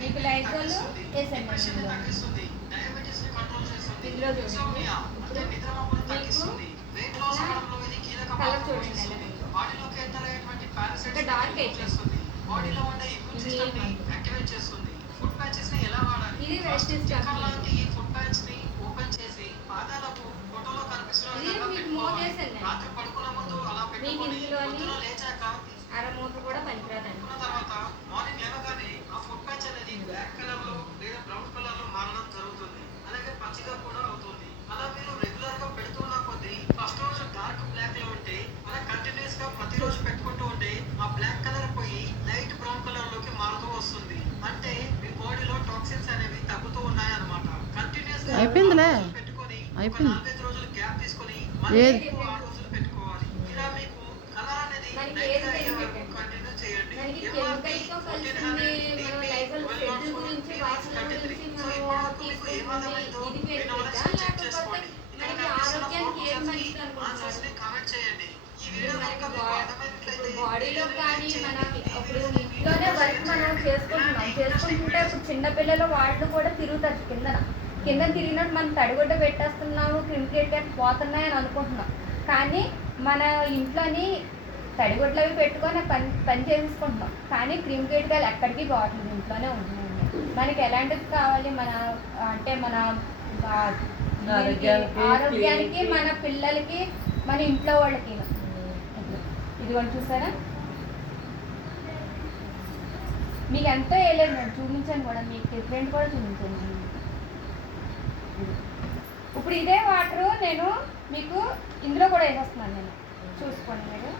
మీకు లైజోల్ వేసండి ఇందులో చూడండి. ఇప్పుడు కలర్ చూడండి ఇంకా డార్క్ అయిపోయింది. ఇది వెస్టిజ్ కంపెనీ. ఇది మీకు మోచేసండి. మీకు ఇందులోని అరమూత కూడా పనికిరాదండి. అయిపోయిందిలే, అయిపోయింది. ఏది బాడీలో కానీ మనకి ఇప్పుడు ఇంట్లోనే వర్క్ మనం చేసుకుంటుంటే ఇప్పుడు చిన్నపిల్లలు వాళ్ళు కూడా తిరుగుతారు కింద తిరిగినట్టు మనం తడిగుడ్డ పెట్టేస్తున్నాము, క్రిమికేట్ పోతున్నాయని అనుకుంటున్నాం. కానీ మన ఇంట్లోని తడిగుడ్లు అవి పెట్టుకొని పని చేసుకుంటున్నాం. కానీ క్రిమికేట్గాలు ఎక్కడికి పోవట్లేదు, ఇంట్లోనే ఉంటున్నాయండి. మనకి ఎలాంటివి కావాలి, మన ఆరోగ్యానికి, మన పిల్లలకి, మన ఇంట్లో వాళ్ళకి. ఇది కూడా చూసారా, మీకు ఎంతో వేయలేదు, నేను చూపించాను కూడా, మీకు డిఫరెంట్ కూడా చూపించాను. ఇప్పుడు ఇదే వాటర్ నేను మీకు ఇందులో కూడా వేసేస్తున్నాను, నేను చూసుకోండి మీరు.